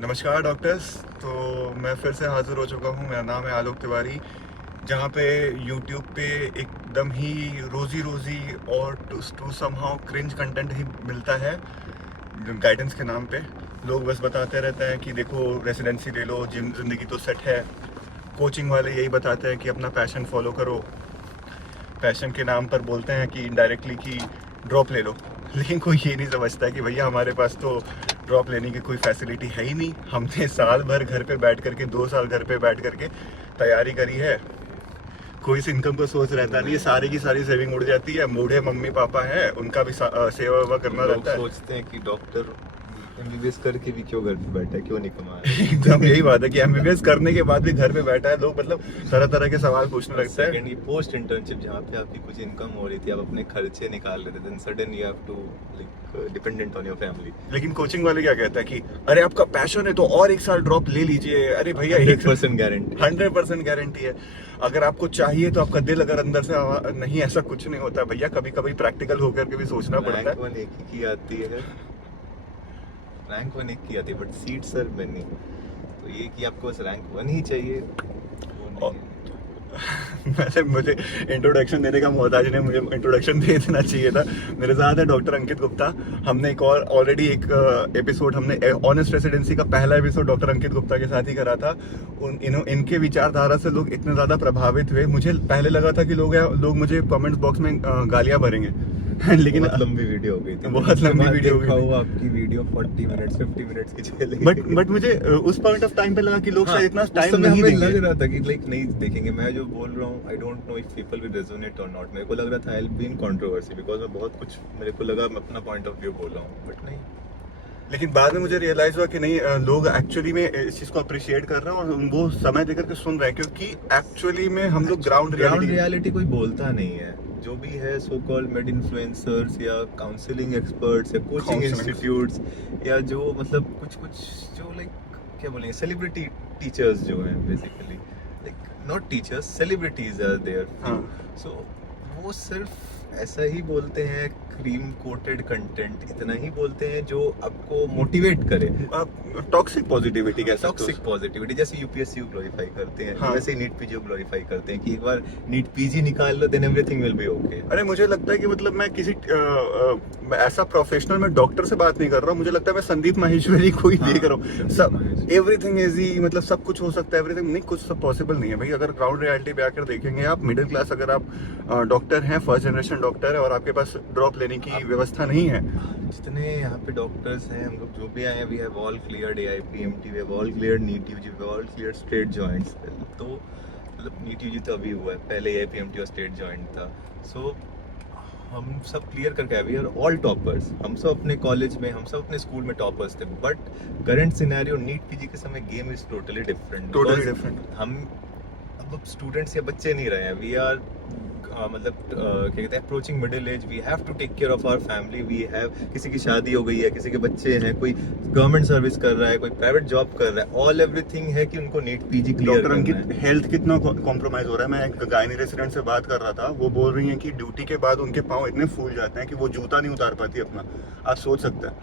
नमस्कार डॉक्टर्स। तो मैं फिर से हाजिर हो चुका हूँ। मेरा नाम है आलोक तिवारी, जहाँ पे यूट्यूब पे एकदम ही रोज़ी रोज़ी और टू समहाउ क्रिंज कंटेंट ही मिलता है गाइडेंस के नाम पे। लोग बस बताते रहते हैं कि देखो रेसिडेंसी ले लो, जिम ज़िंदगी तो सेट है। कोचिंग वाले यही बताते हैं कि अपना पैशन फॉलो करो। पैशन के नाम पर बोलते हैं कि इनडायरेक्टली कि ड्रॉप ले लो, लेकिन कोई ये नहीं समझता है कि भैया हमारे पास तो ड्रॉप लेने की कोई फैसिलिटी है ही नहीं। हमने साल भर घर पे बैठ करके 2 साल घर पे बैठ करके तैयारी करी है। कोई इस इनकम को सोच रहता नहीं है, सारी की सारी सेविंग उड़ जाती है। बूढ़े मम्मी पापा हैं, उनका भी सेवा वेवा करना लोग रहता है। सोचते हैं कि डॉक्टर एमबीबीएस करके भी क्यों घर पे बैठा है, क्यों नहीं कमा रहा है। एकदम यही बात है कि एमबीबीएस करने के बाद भी घर पे बैठा है। लोग मतलब तरह तरह के सवाल पूछने लगते हैं। सेकंड ये पोस्ट इंटर्नशिप जहाँ पे आपकी कुछ इनकम हो रही थी, आप अपने खर्चे निकाल रहे थे, then sudden you have to like dependent on your family. लेकिन कोचिंग वाले क्या कहता है कि अरे आपका पैशन है तो और 1 साल ड्रॉप ले लीजिए। अरे भैया 100% गारंटी 100% गारंटी है। अगर आपको चाहिए तो आपका दिल अगर अंदर से नहीं, ऐसा कुछ नहीं होता भैया। कभी कभी प्रैक्टिकल होकर के भी सोचना पड़ता है। रैंक 1 एक ही की आती है, रैंक 1 एक की आती है, बट सीट सर मैनी। तो ये कि आपको बस रैंक 1 ही चाहिए वो नहीं। वैसे मुझे इंट्रोडक्शन देने का मोहताज ने मुझे इंट्रोडक्शन दे देना चाहिए था। मेरे साथ है डॉक्टर अंकित गुप्ता। हमने एक और ऑलरेडी एक एपिसोड हमने ऑनेस्ट रेसिडेंसी का पहला एपिसोड डॉक्टर अंकित गुप्ता के साथ ही करा था। इनके विचारधारा से लोग इतने ज़्यादा प्रभावित हुए। मुझे पहले लगा था कि लोग मुझे कमेंट्स बॉक्स में गालियाँ भरेंगे लेकिन बहुत लंबी वीडियो हो गई थी। बहुत लंबी वीडियो हो देखा गई हुआ आपकी वीडियो 40 मिनट्स 50 मिनट्स की चली। बट मुझे उस पॉइंट ऑफ टाइम पे लगा कि लोग शायद इतना टाइम नहीं हमें देंगे। लग रहा था कि लाइक नहीं देखेंगे। मैं जो बोल रहा हूँ, I don't know if people will resonate और नॉट। मेरे को लग रहा था I will be in controversy because मैं बहुत कुछ मेरे को लगा मैं अपना पॉइंट ऑफ व्यू बोल रहा हूँ, बट नहीं। लेकिन बाद में मुझे रियलाइज हुआ कि नहीं, लोग एक्चुअली में इस चीज को अप्रिशिएट कर रहे हैं और वो समय देकर के सुन रहे हैं, क्योंकि एक्चुअली में हम लोग ग्राउंड रियलिटी कोई बोलता नहीं है। जो भी है सो कॉल्ड मेड इन्फ्लुएंसर्स या काउंसलिंग एक्सपर्ट्स या कोचिंग इंस्टीट्यूट्स या जो मतलब कुछ जो लाइक क्या बोलेंगे सेलिब्रिटी टीचर्स जो हैं basically, like not teachers, celebrities are there. So वो सिर्फ ऐसा ही बोलते हैं, क्रीम कोटेड कंटेंट इतना ही बोलते हैं जो आपको मोटिवेट करे। टॉक्सिक पॉजिटिविटी कह सकते हो। टॉक्सिक पॉजिटिविटी जैसे यूपीएससी को ग्लोरीफाई करते हैं, हाँ। वैसे ही नीट पीजी को ग्लोरीफाई करते हैं कि एक बार नीट पीजी निकाल लो then everything will be okay. अरे मुझे लगता है कि मतलब मैं किसी ऐसा प्रोफेशनल में डॉक्टर से बात नहीं कर रहा हूँ। मुझे लगता है मैं संदीप माहेश्वरी को ही देख रहा हूँ। सब एवरीथिंग इज ही, मतलब सब कुछ हो सकता है, एवरीथिंग नहीं, कुछ सब पॉसिबल नहीं है भाई। अगर ग्राउंड रियलिटी पे आकर देखेंगे आप, मिडिल क्लास अगर आप डॉक्टर हैं, फर्स्ट जनरेशन डॉक्टर है और आपके पास ड्रॉप लेने की व्यवस्था नहीं है। जितने यहाँ पे डॉक्टर्स हैं, हम लोग जो भी आए हैं, we have all cleared AIPMT, we have all cleared NEET UG, we have all cleared state joints. तो मतलब नीट यूजी तो अभी हुआ है, पहले AIPMT और स्टेट जॉइंट था। सो हम सब क्लियर करके आए, वी आर ऑल टॉपर्स। हम सब अपने कॉलेज में, हम सब अपने स्कूल में टॉपर्स थे, but current scenario NEET PG के समय गेम इज टोटली डिफरेंट। हम अब स्टूडेंट्स या बच्चे नहीं रहे हैं, वी आर मतलब क्या कहते हैं approaching middle age. We have to take care of our family. We have, किसी की शादी हो गई है, किसी के बच्चे हैं, कोई गवर्नमेंट सर्विस कर रहा है, कोई प्राइवेट जॉब कर रहा है, ऑल एवरीथिंग है कि उनको नीट पीजी क्लियर डॉक्टर करना अंकित, है। हेल्थ कितना कॉम्प्रोमाइज हो रहा है। मैं एक गायनी रेसिडेंट से बात कर रहा था, वो बोल रही हैं कि ड्यूटी के बाद उनके पाँव इतने फूल जाते हैं कि वो जूता नहीं उतार पाती अपना। आप सोच सकते हैं,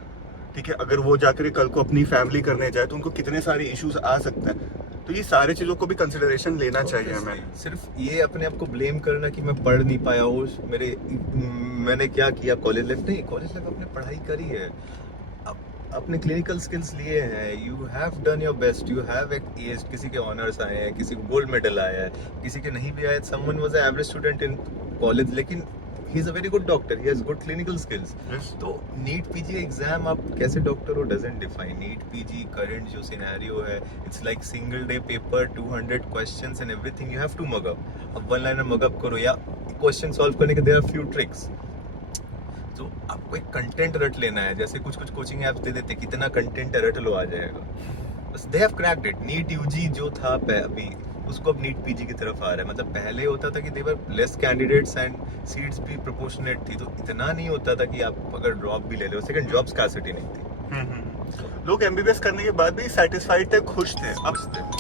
ठीक है, अगर वो जाकर कल को अपनी फैमिली करने जाए तो उनको कितने सारे इश्यूज आ सकते हैं। तो ये सारे चीज़ों को भी कंसिडरेशन लेना चाहिए हमें। सिर्फ ये अपने आप को ब्लेम करना कि मैं पढ़ नहीं पाया हूँ, मैंने क्या किया कॉलेज लाइफ, नहीं, कॉलेज लाइफ आपने पढ़ाई करी है, अपने क्लिनिकल स्किल्स लिए हैं, you have done your best, you have aged. किसी के ऑनर्स आए हैं, किसी को गोल्ड मेडल आया है, किसी के नहीं भी आए। Someone was an average student in college, लेकिन he is a very good doctor, he has good clinical skills. तो नीट पीजी एग्जाम आप कैसे डॉक्टर हो doesn't define. NEET PG current जो सिनेरियो है, it's like single day paper, 200 questions and everything you have to mug up. अब one liner mug up करो या question solve करने के देयर आर फ्यू ट्रिक्स। तो आपको एक कंटेंट रट लेना है, जैसे कुछ कोचिंग ऐप्स दे देते कितना कंटेंट है, रट लो आ जाएगा बस। They have cracked it. NEET UG जो था अभी, उसको अब नीट पीजी की तरफ आ रहा है। मतलब पहले होता था कि देवर लेस कैंडिडेट्स एंड सीट्स भी प्रोपोर्शनेट थी, तो इतना नहीं होता था कि आप अगर ड्रॉप भी ले लो। सेकंड, जॉब स्कार्सिटी नहीं थी। लोग एमबीबीएस करने के बाद भी सेटिस्फाइड थे, खुश थे।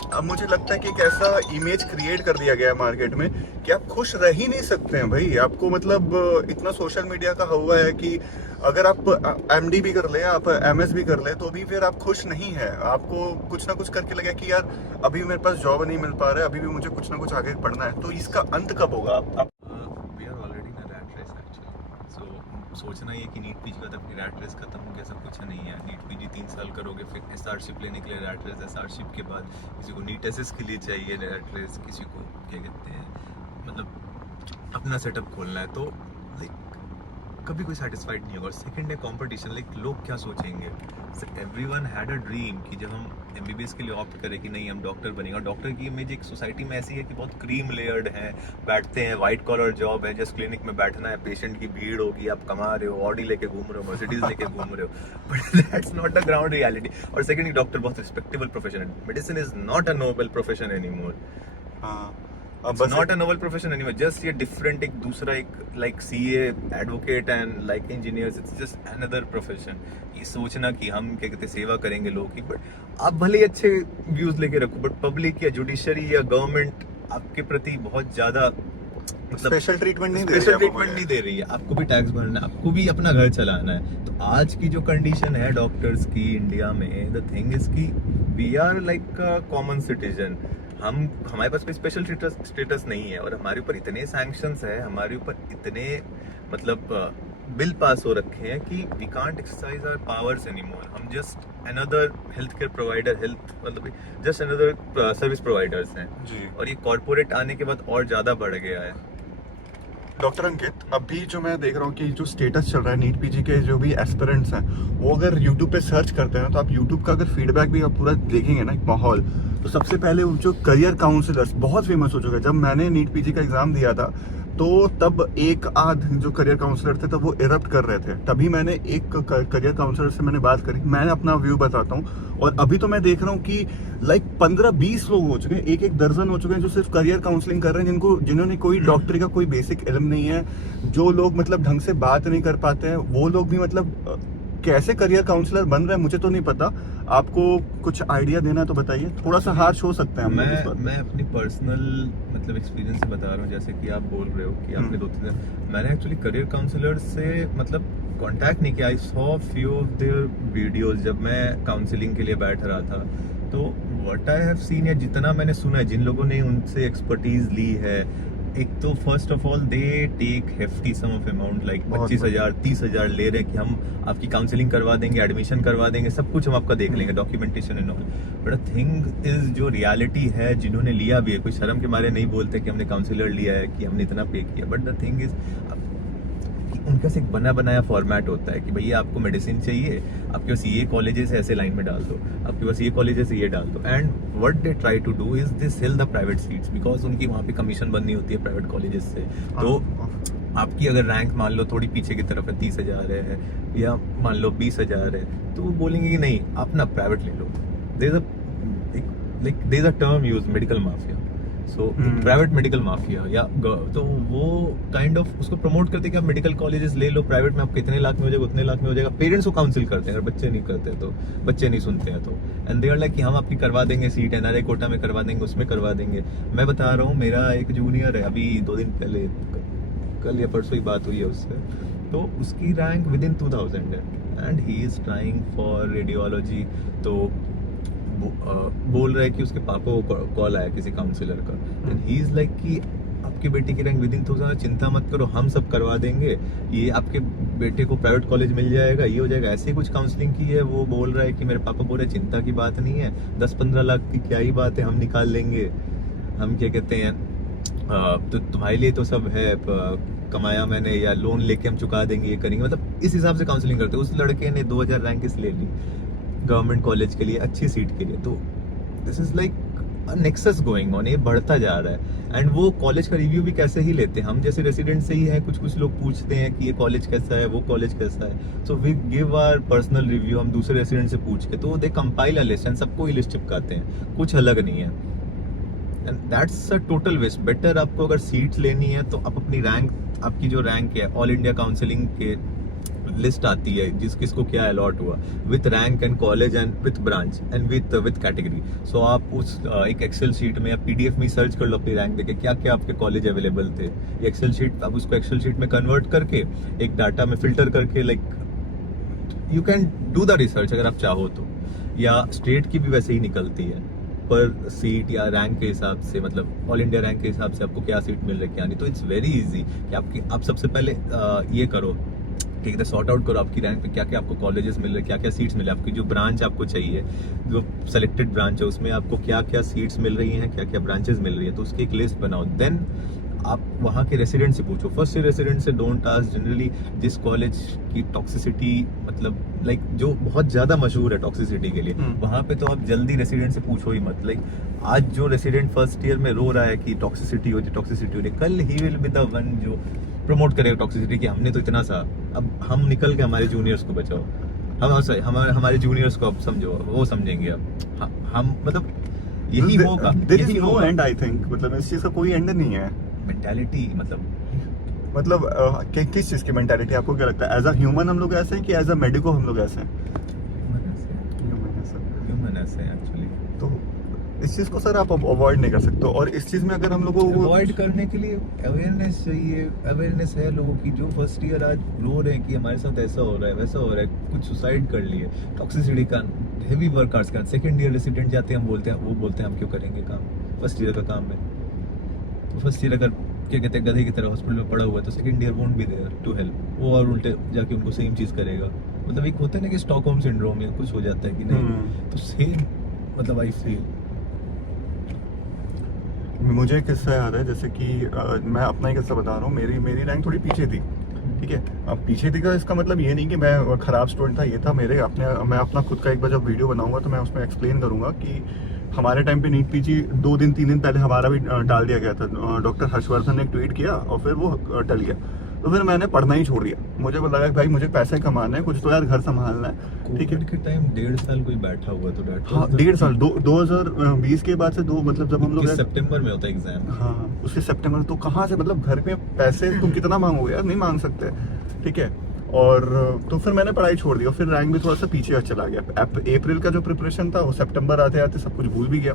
अब मुझे लगता है कि एक ऐसा इमेज क्रिएट कर दिया गया है मार्केट में कि आप खुश रह ही नहीं सकते हैं भाई। आपको मतलब इतना सोशल मीडिया का हुआ है कि अगर आप एमडी भी कर ले, आप एमएस भी कर ले, तो भी फिर आप खुश नहीं है। आपको कुछ ना कुछ करके लगे कि यार अभी मेरे पास जॉब नहीं मिल पा रहा है, अभी भी मुझे कुछ ना कुछ आगे पढ़ना है। तो इसका अंत कब होगा? सोचना ये कि नीट पीजी का तक रैट रेस खत्म हो गया, सब कुछ नहीं है। नीट पीजी 3 साल करोगे, फिर एसआरशिप लेने के लिए रैट रेस, एसआरशिप के बाद किसी को नीट एसएस के लिए चाहिए रैट रेस, किसी को क्या कहते हैं मतलब अपना सेटअप खोलना है। तो लाइक कभी कोई सेटिस्फाइड नहीं होगा। सेकंड है कंपटीशन, लाइक लोग क्या सोचेंगे। एवरीवन हैड अ ड्रीम कि जब हम एमबीबीएस के लिए ऑप्ट करें कि नहीं हम डॉक्टर बनेंगे, और डॉक्टर की इमेज एक सोसाइटी में ऐसी है कि बहुत क्रीम लेयर्ड है, बैठते हैं, वाइट कॉलर जॉब है, जस्ट क्लिनिक में बैठना है, पेशेंट की भीड़ होगी, आप कमा रहे हो, ऑडी लेके घूम रहे हो, मर्सिडीज लेके घूम रहे हो, but that's not the ground reality. और सेकंड, डॉक्टर बहुत रिस्पेक्टेबल प्रोफेशन है। Medicine is not a noble profession anymore. It's not a noble profession anymore. Just ये different एक दूसरा एक like CA, advocate and like engineers. It's just another profession. ये सोचना कि हम क्या कहते हैं सेवा करेंगे लोगों की, but आप भले ही अच्छे व्यूज लेके रखो, but पब्लिक या जुडिशरी या गवर्नमेंट आपके प्रति बहुत ज्यादा स्पेशल ट्रीटमेंट नहीं दे रही है। आपको भी टैक्स भरना है, आपको भी अपना घर चलाना है। तो आज की जो कंडीशन है डॉक्टर्स की इंडिया में, द थिंग इज की we are like common citizen. हमारे पास कोई स्पेशल स्टेटस नहीं है, और हमारे ऊपर इतने सैंक्शंस है, हमारे ऊपर इतने मतलब बिल पास हो रखे हैं कि we can't exercise our powers anymore. हम just another health care provider, मतलब जस्ट अनदर सर्विस प्रोवाइडर्स हैं जी। और ये कॉर्पोरेट आने के बाद और ज्यादा बढ़ गया है। डॉक्टर अंकित, अभी जो मैं देख रहा हूँ कि जो स्टेटस चल रहा है नीट पीजी के जो भी एस्पिरेंट्स हैं, वो अगर यूट्यूब पे सर्च करते हैं, तो आप यूट्यूब का अगर फीडबैक भी आप पूरा देखेंगे ना, एक माहौल, तो सबसे पहले जो करियर काउंसलर्स बहुत फेमस हो चुके हैं। जब मैंने नीट पीजी का एग्जाम दिया था, तो तब एक आध जो करियर काउंसलर थे तब वो इरप्ट कर रहे थे। तभी मैंने एक करियर काउंसलर से मैंने बात करी, मैंने अपना व्यू बताता हूँ। और अभी तो मैं देख रहा हूँ कि लाइक 15-20 लोग हो चुके हैं, एक दर्जन हो चुके हैं जो सिर्फ करियर काउंसलिंग कर रहे हैं, जिन्होंने कोई डॉक्टरी का कोई बेसिक इल्म नहीं है। जो लोग मतलब ढंग से बात नहीं कर पाते हैं, वो लोग भी मतलब कैसे करियर काउंसलर बन रहे हैं मुझे तो नहीं पता। आपको कुछ आइडिया देना तो बताइए। थोड़ा सा हार्श हो सकता है। मैं अपनी पर्सनल मतलब एक्सपीरियंस से बता रहा हूँ। जैसे कि आप बोल रहे हो कि आपने 2-3 दिन, मैंने एक्चुअली करियर काउंसलर से मतलब कांटेक्ट नहीं किया। I saw few of their videos जब मैं काउंसलिंग के लिए बैठ रहा था। तो व्हाट आई हैव सीन, या जितना मैंने सुना है, जिन लोगों ने उनसे एक्सपर्टीज ली है, एक तो first of all they take hefty sum of amount, like 25,000 30,000 ले रहे हैं कि हम आपकी काउंसलिंग करवा देंगे, एडमिशन करवा देंगे, सब कुछ हम आपका देख लेंगे, documentation and all. But a thing is, जो रियलिटी है, जिन्होंने लिया भी है, कोई शर्म के मारे नहीं बोलते कि हमने काउंसलर लिया है, कि हमने इतना पे किया। बट द थिंग इज उनका से एक बना बनाया फॉर्मेट होता है कि भैया आपको मेडिसिन चाहिए, आपके पास ये कॉलेजेस ऐसे लाइन में डाल दो, आपके पास ये कॉलेजेस ये डाल दो। And what they try to do is they sell the private seats, because उनकी वहाँ पे कमीशन बननी होती है प्राइवेट कॉलेजेस से। तो आपकी अगर रैंक मान लो थोड़ी पीछे की तरफ है, 30,000 है या मान लो 20,000 है, तो वो बोलेंगे कि नहीं आप ना प्राइवेट ले लो। There is a term use, medical mafia. So private medical mafia, या तो वो काइंड ऑफ उसको प्रमोट करते हैं कि आप मेडिकल कॉलेजेस ले लो, प्राइवेट में आपको इतने लाख में हो जाएगा, उतने लाख में हो जाएगा। पेरेंट्स को काउंसिल करते हैं, अगर बच्चे नहीं करते तो, बच्चे नहीं सुनते हैं तो, एंड दे आर लाइक कि हम आपकी करवा देंगे सीट, एनआरआई कोटा में करवा देंगे, उसमें करवा देंगे। मैं बता रहा हूँ, मेरा एक जूनियर है, अभी 2 दिन पहले, कल या परसों ही बात हुई है उससे, तो उसकी रैंक विद इन 2000 है and he is trying for radiology. तो बोल रहा है कि उसके पापा को कॉल आया किसी काउंसलर का, एंड ही इज लाइक कि आपके बेटे की रैंक विद इन 2000, चिंता मत करो, हम सब करवा देंगे, ये आपके बेटे को प्राइवेट कॉलेज मिल जाएगा, ये हो जाएगा। ऐसे ही कुछ काउंसलिंग की है। वो बोल रहा है कि मेरे पापा बोल रहे चिंता की बात नहीं है, 10-15 लाख की क्या ही बात है, हम निकाल लेंगे, हम क्या कहते हैं तो तुम्हारे लिए तो सब है, कमाया मैंने, या लोन लेके हम चुका देंगे, ये करेंगे। मतलब इस हिसाब से काउंसलिंग करते हैं। उस लड़के ने 2000 रैंक किस ले ली गवर्नमेंट कॉलेज के लिए, अच्छी सीट के लिए। तो this is like nexus going on, ये बढ़ता जा रहा है। एंड वो कॉलेज का रिव्यू भी कैसे ही लेते हैं, हम जैसे रेसिडेंट से ही हैं, कुछ लोग पूछते हैं कि ये कॉलेज कैसा है, वो कॉलेज कैसा है, so we give our personal review, हम दूसरे रेसिडेंट से पूछ के, तो they compile a list and सबको ही लिस्ट चिपकाते हैं, कुछ अलग नहीं है। And that's a total waste. Better आपको अगर सीट्स लेनी है तो आप अपनी रैंक, आपकी जो रैंक है ऑल इंडिया काउंसलिंग के लिस्ट आती है किसको क्या अलॉट हुआ with rank and college and with branch and with category. So आप उस एक एक्सेल शीट में या पीडीएफ में सर्च कर लो अपनी रैंक देके क्या क्या आपके कॉलेज अवेलेबल थे। एक्सेल शीट आप उसको एक्सेल शीट में कन्वर्ट करके एक डाटा में फिल्टर करके like you can do the research अगर आप चाहो तो। या स्टेट की भी वैसे ही निकलती है पर सीट या रैंक के हिसाब से, मतलब ऑल इंडिया रैंक के हिसाब से आपको क्या सीट मिल रही है क्या नहीं। तो इट्स वेरी इजी कि आप सबसे पहले ये करो कि सॉर्ट आउट करो आपकी रैंक पे क्या क्या आपको कॉलेजेस मिल रहे हैं, क्या क्या सीट्स मिल रहे हैं, आपकी जो ब्रांच आपको चाहिए, जो सेलेक्टेड ब्रांच है उसमें आपको क्या क्या सीट्स मिल रही हैं, क्या क्या ब्रांचेस मिल रही है, तो उसकी एक लिस्ट बनाओ। देन आप वहाँ के रेसिडेंट से पूछो। फर्स्ट ईयर रेसिडेंट से डोंट आस्क जनरली जिस कॉलेज की टॉक्सिसिटी मतलब लाइक जो बहुत ज्यादा मशहूर है टॉक्सिसिटी के लिए, वहाँ पे तो आप जल्दी रेसिडेंट से पूछो ही मत। लाइक आज जो रेसिडेंट फर्स्ट ईयर में रो रहा है कि टॉक्सिसिटी हो रही, कल he will be the one जो प्रमोट करेगा टॉक्सिसिटी कि हमने तो इतना सा, अब हम निकल के हमारे जूनियर्स को बचाओ, हमारे जूनियर्स को अब समझो, वो समझेंगे अब हम मतलब यही होगा। There is no end I think, मतलब इस चीज का कोई एंड नहीं है। मेंटालिटी मतलब किस चीज की मेंटालिटी आपको क्या लगता है? एज अ ह्यूमन हम लोग ऐसे हैं कि एज अ मेडिको हम लोग ऐसे हैं? ह्यूमन ऐसे हैं एक्चुअली। तो इस चीज को सर आप अवॉइड नहीं कर सकते, और इस चीज में अगर हम लोगों को अवॉइड करने के लिए अवेयरनेस चाहिए। अवेयरनेस है लोगों की जो फर्स्ट ईयर आज रो रहे हैं कि हमारे साथ ऐसा हो रहा है वैसा हो रहा है, कुछ सुसाइड कर लिए, टॉक्सिसिटी का हेवी वर्क आवर्स का। सेकंड ईयर रेसिडेंट जाते हैं, वो बोलते हैं हम क्यों करेंगे काम फर्स्ट ईयर का काम है। तो फर्स्ट ईयर अगर क्या कहते हैं गधे की तरह हॉस्पिटल में पड़ा हुआ है तो second year won't be there to help, वो और उल्टे जाके उनको सेम चीज करेगा। मतलब एक होता है ना कि स्टॉकहोम सिंड्रोम या कुछ हो जाता है कि नहीं, तो सेम मतलब आई फील। मुझे किस्सा याद है, जैसे कि मैं अपना ही किस्सा बता रहा हूँ। मेरी रैंक थोड़ी पीछे थी, ठीक है। अब पीछे थी का इसका मतलब ये नहीं कि मैं खराब स्टूडेंट था, ये था मैं अपना खुद का एक बार जब वीडियो बनाऊंगा तो मैं उसमें एक्सप्लेन करूंगा कि हमारे टाइम पे नीट पीजी 2-3 दिन पहले हमारा भी डाल दिया गया था। डॉक्टर हर्षवर्धन ने एक ट्वीट किया और फिर वो टल गया, तो फिर मैंने पढ़ना ही छोड़ दिया। मुझे लगा कि भाई मुझे पैसे कमाना है, कुछ तो यार घर संभालना है, ठीक है। के टाइम 1.5 साल कोई बैठा हुआ तो हाँ 1.5 साल 2020 के बाद से मतलब जब हम लोग सितंबर में होता है एग्जाम, हाँ उसके सितंबर, तो कहाँ से मतलब घर पे पैसे तुम कितना मांगोगे यार, नहीं मांग सकते, ठीक है। और तो फिर मैंने पढ़ाई छोड़ दी और फिर रैंक भी थोड़ा सा पीछे चला गया। अप्रैल का जो प्रिपरेशन था वो सितंबर आते आते सब कुछ भूल भी गया।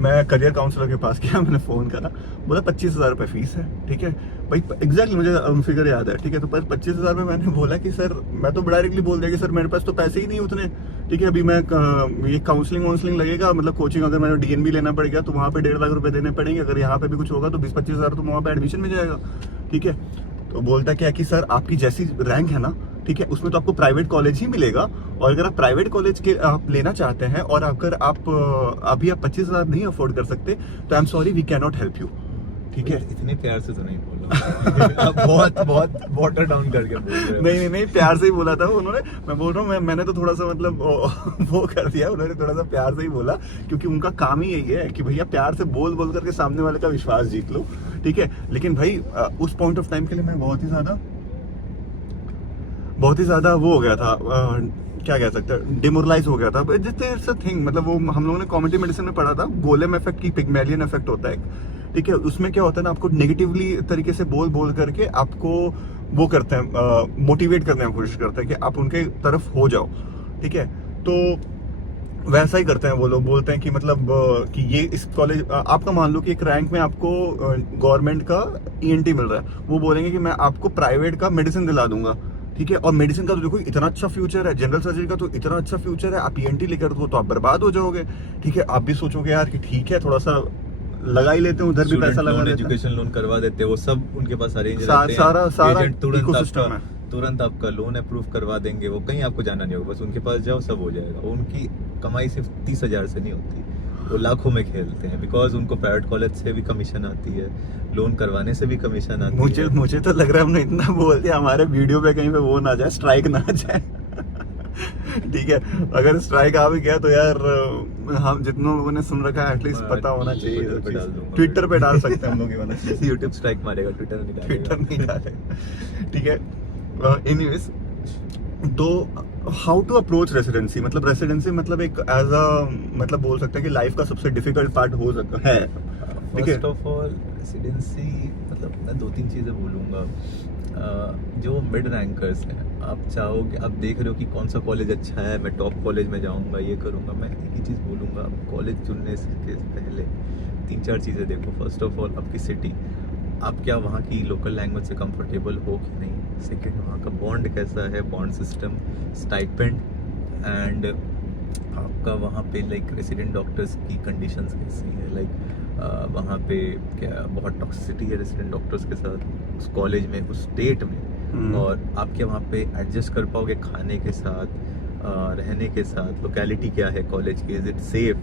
मैं करियर काउंसलर के पास गया, मैंने फ़ोन करा, बोला 25,000 रुपये फीस है, ठीक है भाई, एग्जैक्टली मुझे फिगर याद है, ठीक है। तो पर 25,000 में मैंने बोला कि सर, मैं तो डायरेक्टली बोल दिया कि सर मेरे पास तो पैसे ही नहीं उतने, ठीक है। अभी मैं ये काउंसलिंग लगेगा, मतलब कोचिंग अगर मैंने DNB लेना पड़ेगा तो वहाँ पे 1.5 लाख रुपए देने पड़ेंगे, अगर यहाँ पे भी कुछ होगा तो 20-25,000 तो वहाँ पे एडमिशन में जाएगा, ठीक है। तो बोलता क्या कि सर आपकी जैसी रैंक है ना, ठीक है, उसमें तो आपको प्राइवेट कॉलेज ही मिलेगा, और अगर आप प्राइवेट कॉलेज के आप लेना चाहते हैं और अगर आप अभी आप 25,000 नहीं अफोर्ड कर सकते तो I am sorry we can not help you, ठीक है। इतने प्यार से तो नहीं बोला बहुत वाटर डाउन करके बोल रहे हो। नहीं प्यार से ही बोला था उन्होंने। मैं बोल रहा हूँ मैंने तो थोड़ा सा मतलब वो कर दिया, उन्होंने थोड़ा सा प्यार से ही बोला, क्योंकि उनका काम ही यही है कि भैया प्यार से बोल करके सामने वाले का विश्वास जीत लो, ठीक है। लेकिन भाई उस पॉइंट ऑफ टाइम के लिए मैं बहुत ही ज्यादा वो हो गया था, क्या कह सकते हैं, डिमोरलाइज हो गया था। इट्स अ थिंग, मतलब वो हम लोगों ने कॉम्युनिटी मेडिसिन में पढ़ा था, गोलेम इफेक्ट की पिग्मेलियन इफेक्ट होता है, ठीक है। उसमें क्या होता है ना, आपको नेगेटिवली तरीके से बोल करके आपको वो करते हैं, मोटिवेट करने की कोशिश करते हैं कि आप उनके तरफ हो जाओ, ठीक है। तो वैसा ही करते हैं वो लोग, बोलते हैं कि मतलब कि ये इस कॉलेज, आपका मान लो कि एक रैंक में आपको गवर्नमेंट का ENT मिल रहा है, वो बोलेंगे कि मैं आपको प्राइवेट का मेडिसिन दिला दूंगा, ठीक है। और मेडिसिन का तो देखो इतना अच्छा फ्यूचर है, जनरल सर्जरी का तो इतना अच्छा फ्यूचर है, आप ENT लेकर तो आप बर्बाद हो जाओगे, ठीक है। आप भी सोचोगे यार कि ठीक है थोड़ा सा लगा ही लेते हैं, उधर भी पैसा लगा लेते हैं, एजुकेशन लोन करवा देते हैं, वो सब उनके पास अरेंज रहते हैं, सारा इकोसिस्टम है, तुरंत आपका लोन अप्रूव करवा देंगे, वो कहीं आपको जाना नहीं होगा, बस उनके पास जाओ सब हो जाएगा। उनकी कमाई सिर्फ 30,000 से नहीं होती, वो लाखों में खेलते हैं, बिकॉज उनको प्राइवेट कॉलेज से भी कमीशन आती है, लोन करवाने से भी कमीशन आती है। मुझे तो लग रहा है हमने इतना बोल दिया, हमारे वीडियो पे कहीं पे वो ना जाए, स्ट्राइक ना जाए ठीक है। अगर स्ट्राइक आ भी गया तो यार हम जितनों लोगों ने सुन रखा है एटलीस्ट पता होना चाहिए, ट्विटर पे डाल सकते हैं हम लोग, ये वाला यूट्यूब स्ट्राइक मारेगा, ट्विटर नहीं डालेगा, ठीक है। एनीवेज, तो हाउ टू अप्रोच रेसिडेंसी, मतलब रेसिडेंसी मतलब एक एज अ मतलब बोल सकते हैं कि लाइफ का सबसे डिफिकल्ट पार्ट हो सकता है, ठीक है। फर्स्ट ऑफ ऑल रेसिडेंसी मतलब मैं 2-3 चीजें बोलूंगा। जो मिड रैंकर्स हैं, आप चाहोगे, आप देख रहे हो कि कौन सा कॉलेज अच्छा है, मैं टॉप कॉलेज में जाऊंगा, ये करूंगा, मैं एक ही चीज़ बोलूँगा, आप कॉलेज चुनने के पहले 3-4 चीज़ें देखो। फर्स्ट ऑफ ऑल आपकी सिटी, आप क्या वहाँ की लोकल लैंग्वेज से कंफर्टेबल हो कि नहीं। सेकंड, वहाँ का बॉन्ड कैसा है, बॉन्ड सिस्टम, स्टाइपेंड, एंड आपका वहाँ पे लाइक रेसिडेंट डॉक्टर्स की कंडीशंस कैसी है, लाइक वहाँ पे क्या बहुत टॉक्सिसिटी है रेसिडेंट डॉक्टर्स के साथ उस कॉलेज में, उस स्टेट में, और आप क्या वहाँ पे एडजस्ट कर पाओगे खाने के साथ, रहने के साथ, लोकेलिटी क्या है कॉलेज की, इज इट सेफ।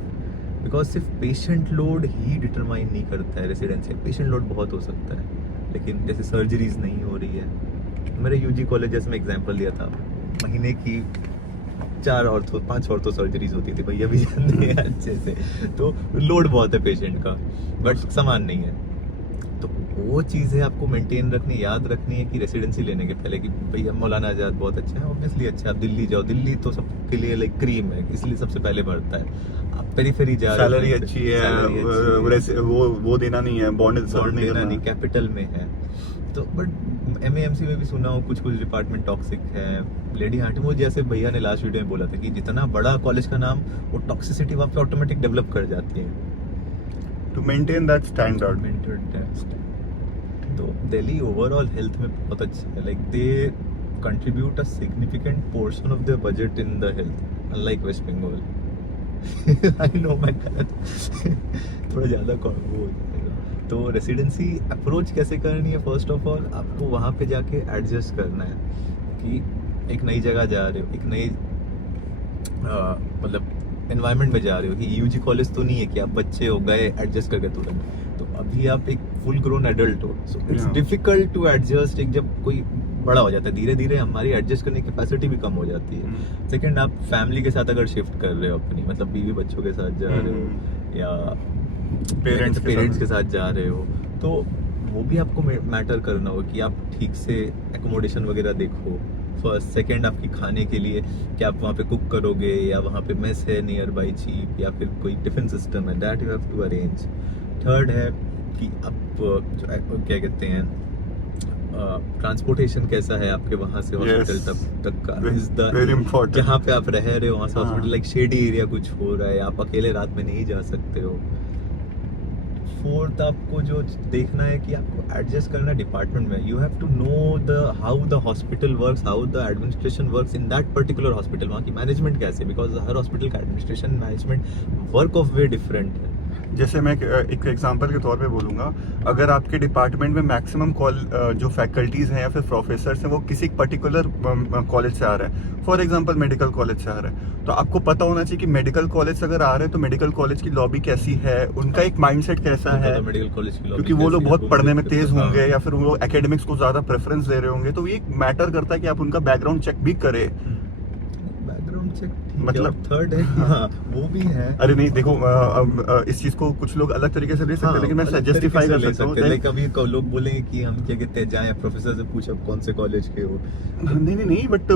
बिकॉज सिर्फ पेशेंट लोड ही डिटरमाइन नहीं करता है रेसिडेंसी, पेशेंट लोड बहुत हो सकता है, लेकिन जैसे सर्जरीज नहीं हो रही है। मेरे यूजी कॉलेज जैसे मैं एग्जांपल लिया था, महीने की 5 ऑर्थो सर्जरीज होती थी, भैया भी जानते हैं अच्छे से, तो लोड बहुत है पेशेंट का, बट सामान नहीं है। तो वो चीज़ें आपको मेंटेन रखनी, याद रखनी है कि रेसिडेंसी लेने के पहले कि भैया मौलाना आज़ाद बहुत अच्छा है, ऑब्वियसली अच्छा है, आप दिल्ली जाओ, दिल्ली तो सबके लिए लाइक क्रीम है, इसलिए सबसे पहले बढ़ता है। आप पेरीफेरी जा रहे हो, सैलरी अच्छी है, वो देना नहीं है, बॉन्ड देना नहीं, कैपिटल में है। तो बट एमएएमसी में भी सुना हो कुछ डिपार्टमेंट टॉक्सिक है। लेडी हार्टिमो जैसे भैया ने लास्ट वीडियो में बोला था कि जितना बड़ा कॉलेज का नाम, वो टॉक्सिसिटी वहाँ पे ऑटोमेटिक डेवलप कर जाती है टू मेंटेन दैट स्टैंडर्ड। तो दिल्ली ओवरऑल हेल्थ में बहुत अच्छा है, like they contribute a significant portion of their budget in the health, unlike West Bengal. I know मैं थोड़ा ज़्यादा वो हो जाएगा। तो रेसिडेंसी अप्रोच कैसे करनी है, फर्स्ट ऑफ ऑल आपको वहाँ पे जाके एडजस्ट करना है कि एक नई जगह जा रहे हो, एक नई मतलब एनवायरनमेंट में जा रहे हो, कि यूजी कॉलेज तो नहीं है कि आप बच्चे हो गए एडजस्ट करके तुरंत, तो अभी आप एक फुल ग्रोन एडल्ट हो, so it's difficult to adjust. एक जब कोई बड़ा हो जाता है, धीरे धीरे हमारी एडजस्ट करने की कैपेसिटी भी कम हो जाती है। सेकंड, आप फैमिली के साथ अगर शिफ्ट कर रहे हो अपनी, मतलब बीवी बच्चों के साथ जा रहे हो या पेरेंट्स के साथ जा रहे हो, तो वो भी आपको मैटर करना हो कि आप ठीक से एकोमोडेशन वगैरह देखो। फर्स्ट, सेकंड, आपकी खाने के लिए कि आप वहाँ पे कुक करोगे या वहाँ पे मेस है नियर बाई चीप, या फिर कोई टिफिन सिस्टम है, that you have to arrange. Third है कि आप क्या कहते हैं, ट्रांसपोर्टेशन कैसा है आपके वहाँ से हॉस्पिटल तक का, इज द जहाँ पे आप रह रहे हो वहाँ से हॉस्पिटल, लाइक शेडी एरिया कुछ हो रहा है, आप अकेले रात में नहीं जा सकते हो। फोर्थ, आपको जो देखना है कि आपको एडजस्ट करना डिपार्टमेंट में, you have to know the how the hospital works, how the administration works in that particular hospital, वहाँ की मैनेजमेंट कैसे, बिकॉज हर हॉस्पिटल का administration management work of way different है। जैसे मैं एक एग्जांपल के तौर पे बोलूँगा, अगर आपके डिपार्टमेंट में मैक्सिमम जो फैकल्टीज़ हैं या फिर प्रोफेसर्स हैं वो किसी पर्टिकुलर कॉलेज से आ रहे हैं, फॉर एग्जांपल मेडिकल कॉलेज से आ रहे हैं, तो आपको पता होना चाहिए कि मेडिकल कॉलेज से अगर आ रहे हैं तो मेडिकल कॉलेज की लॉबी कैसी है, उनका एक माइंडसेट कैसा है, मेडिकल कॉलेज की क्योंकि वो लोग बहुत पढ़ने में तेज होंगे या फिर वो लोग एकेडमिक्स को ज़्यादा प्रेफरेंस दे रहे होंगे, तो ये मैटर करता है कि आप उनका बैकग्राउंड चेक भी करें। बैकग्राउंड चेक मतलब थर्ड है, हाँ वो भी है। अरे नहीं देखो, इस चीज को कुछ लोग अलग तरीके से ले सकते हैं, लेकिन मैं जस्टिफाई कर सकता हूँ। लाइक अभी लोग बोलेंगे कि हम क्या कहते हैं, जाएं प्रोफेसर से पूछो कौन से कॉलेज के हो। नहीं बट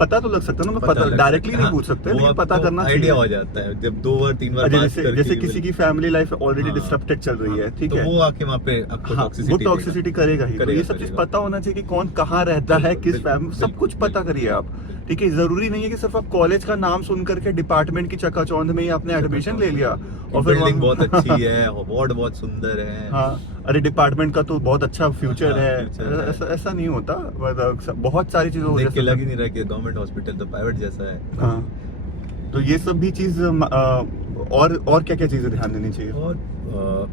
पता तो लग सकता है ना, पता डायरेक्टली नहीं पूछ सकते, लेकिन पता करना आइडिया हो जाता है जब 2 बार 3 बार जैसे किसी की फैमिली लाइफ ऑलरेडी डिस्टर्बटेड चल रही है, ठीक है, वो आके वहाँ पे आपको टॉक्सिसिटी करेगा ही। तो ये सब चीज पता होना चाहिए कि कौन कहाँ रहता है, किस सब कुछ पता करिए आप, ठीक है। जरूरी नहीं है कि सिर्फ आप कॉलेज का नाम सुन करके डिपार्टमेंट की चकाचौंध में ही आपने एडमिशन ले लिया और फिर बिल्डिंग बहुत अच्छी है, वार्ड बहुत सुंदर है, हाँ अरे डिपार्टमेंट का तो बहुत अच्छा फ्यूचर है, ऐसा नहीं होता। बहुत सारी चीजें देख के लग ही नहीं रहा कि गवर्नमेंट हॉस्पिटल तो प्राइवेट जैसा है। हाँ, तो ये सब भी चीज और क्या क्या चीजें ध्यान देनी चाहिए। और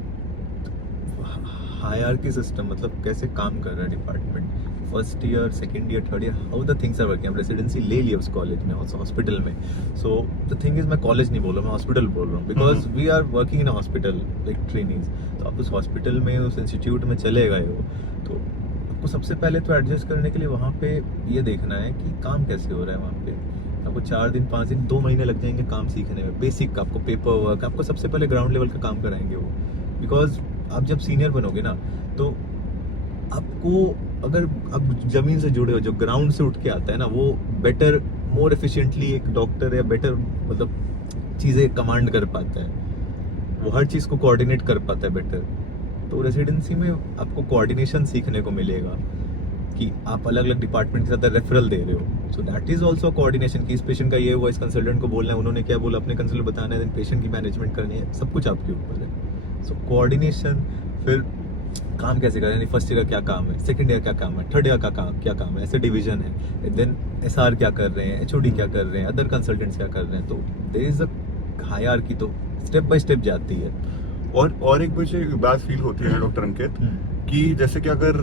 हायरार्की सिस्टम, मतलब कैसे काम कर रहा है department, first year, second year, third year, how the things are working. Residency ले लिया उस कॉलेज में, उस हॉस्पिटल में, सो द थिंग इज, मैं कॉलेज नहीं बोल रहा, मैं हॉस्पिटल बोल रहा हूँ, because we are working in hospital like trainings. तो आप उस हॉस्पिटल में, उस इंस्टीट्यूट में चले गए हो, तो आपको सबसे पहले तो एडजस्ट करने के लिए वहाँ पे ये देखना है कि काम कैसे हो रहा है वहाँ पे। आपको 4 दिन, 5 दिन, 2 महीने लग जाएंगे काम सीखने में, बेसिक आपको पेपर वर्क, आपको सबसे पहले ग्राउंड लेवल का काम कराएंगे वो, बिकॉज आप जब सीनियर बनोगे ना, तो आपको अगर आप जमीन से जुड़े हो, जो ग्राउंड से उठ के आता है ना, वो बेटर, मोर एफिशिएंटली एक डॉक्टर या बेटर मतलब चीज़ें कमांड कर पाता है, वो हर चीज़ को कोऑर्डिनेट कर पाता है बेटर। तो रेसिडेंसी में आपको कोऑर्डिनेशन सीखने को मिलेगा, कि आप अलग अलग डिपार्टमेंट के साथ रेफरल दे रहे हो, so that is also coordination कि इस पेशेंट का ये हुआ, इस कंसल्टेंट को बोलना है, उन्होंने क्या बोला अपने कंसल्टेंट बताना है, देन पेशेंट की मैनेजमेंट करनी है, सब कुछ आपके ऊपर है। सो कोऑर्डिनेशन, फिर काम कैसे करें, यानी फर्स्ट ईयर का क्या काम है, सेकंड ईयर का काम है, थर्ड ईयर का क्या काम है, ऐसे डिवीजन है, देन एसआर क्या कर रहे हैं, एचओडी क्या कर रहे हैं, अदर कंसल्टेंट्स क्या कर रहे हैं, तो देयर इज अ हायरार्की, तो स्टेप बाय स्टेप जाती है। और एक मुझे बात फील होती है डॉक्टर अंकित कि जैसे कि अगर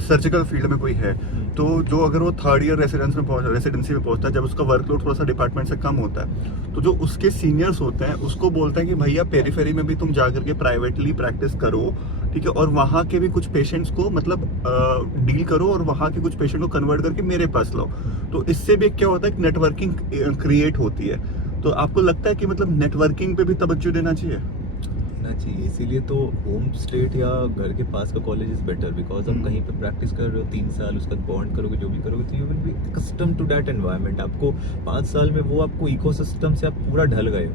सर्जिकल फील्ड में कोई है तो जो अगर वो थर्ड ईयर रेसिडेंसी में पहुंचता है, जब उसका वर्कलोड थोड़ा सा डिपार्टमेंट से कम होता है, तो जो उसके सीनियर्स होते हैं उसको बोलते हैं कि भैया पेरीफेरी में भी तुम जा करके प्राइवेटली प्रैक्टिस करो, ठीक है, और वहाँ के भी कुछ पेशेंट्स को मतलब डील करो और वहाँ के कुछ पेशेंट को कन्वर्ट करके मेरे पास लाओ। तो इससे भी क्या होता है कि नेटवर्किंग क्रिएट होती है। तो आपको लगता है कि मतलब नेटवर्किंग पे भी तवज्जो देना चाहिए? चाहिए, इसीलिए तो होम स्टेट या घर के पास का कॉलेज इज बेटर, बिकॉज आप कहीं पे प्रैक्टिस कर रहे हो 3 साल, उसका बॉन्ड करोगे, जो भी करोगे, तो you will be custom to that environment. आपको 5 साल में वो आपको इकोसिस्टम से आप पूरा ढल गए हो,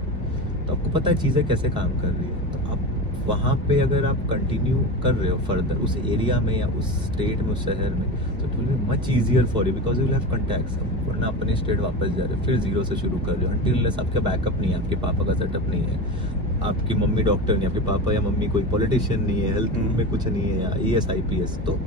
तो आपको पता है चीज़ें कैसे काम कर रही है। तो आप वहाँ पे अगर आप कंटिन्यू कर रहे हो फर्दर उस एरिया में या उस स्टेट में, उस शहर में, तो it will be much easier for you, because you will have contacts. वरना अपने स्टेट वापस जा रहे हो, फिर जीरो से शुरू कर रहे हो, अंटिल अनलेस आपका बैकअप नहीं है, आपके पापा का सेटअप नहीं है, आपकी मम्मी डॉक्टर नहीं, आपके पापा या मम्मी कोई पॉलिटिशियन नहीं है, हेल्थ में कुछ नहीं है, या AS IPS, तो